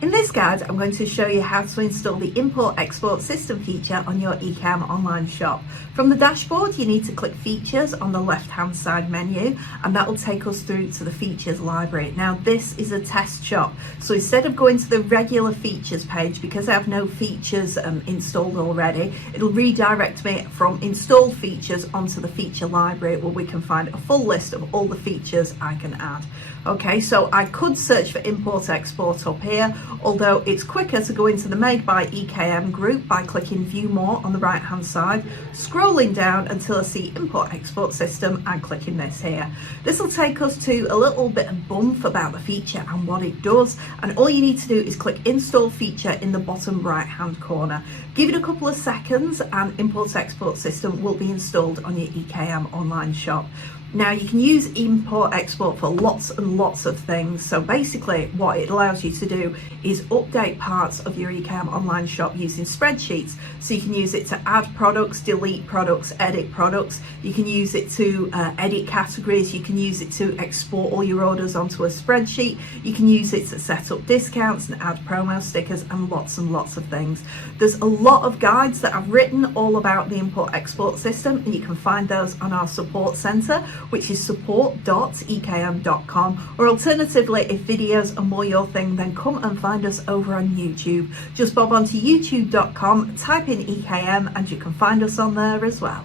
In this guide, I'm going to show you how to install the Import-Export System feature on your Ecamm online shop. From the dashboard, you need to click Features on the left-hand side menu, and that will take us through to the Features library. Now, this is a test shop, so instead of going to the regular features page, because I have no features installed already, it'll redirect me from installed features onto the feature library, where we can find a full list of all the features I can add. Okay, so I could search for Import-Export up here, although it's quicker to go into the Made by Ecamm group by clicking View More on the right hand side, scrolling down until I see Import-Export System and clicking this here. This will take us to a little bit of bump about the feature and what it does, and all you need to do is click Install Feature in the bottom right hand corner. Give it a couple of seconds and Import-Export System will be installed on your Ecamm online shop. Now, you can use import-export for lots and lots of things. So basically what it allows you to do is update parts of your Ecamm online shop using spreadsheets. So you can use it to add products, delete products, edit products. You can use it to edit categories. You can use it to export all your orders onto a spreadsheet. You can use it to set up discounts and add promo stickers and lots of things. There's a lot of guides that I've written all about the import-export system, and you can find those on our support center, which is support.ecamm.com, or alternatively, if videos are more your thing, then come and find us over on YouTube. Just bob onto youtube.com, type in Ecamm, and you can find us on there as well.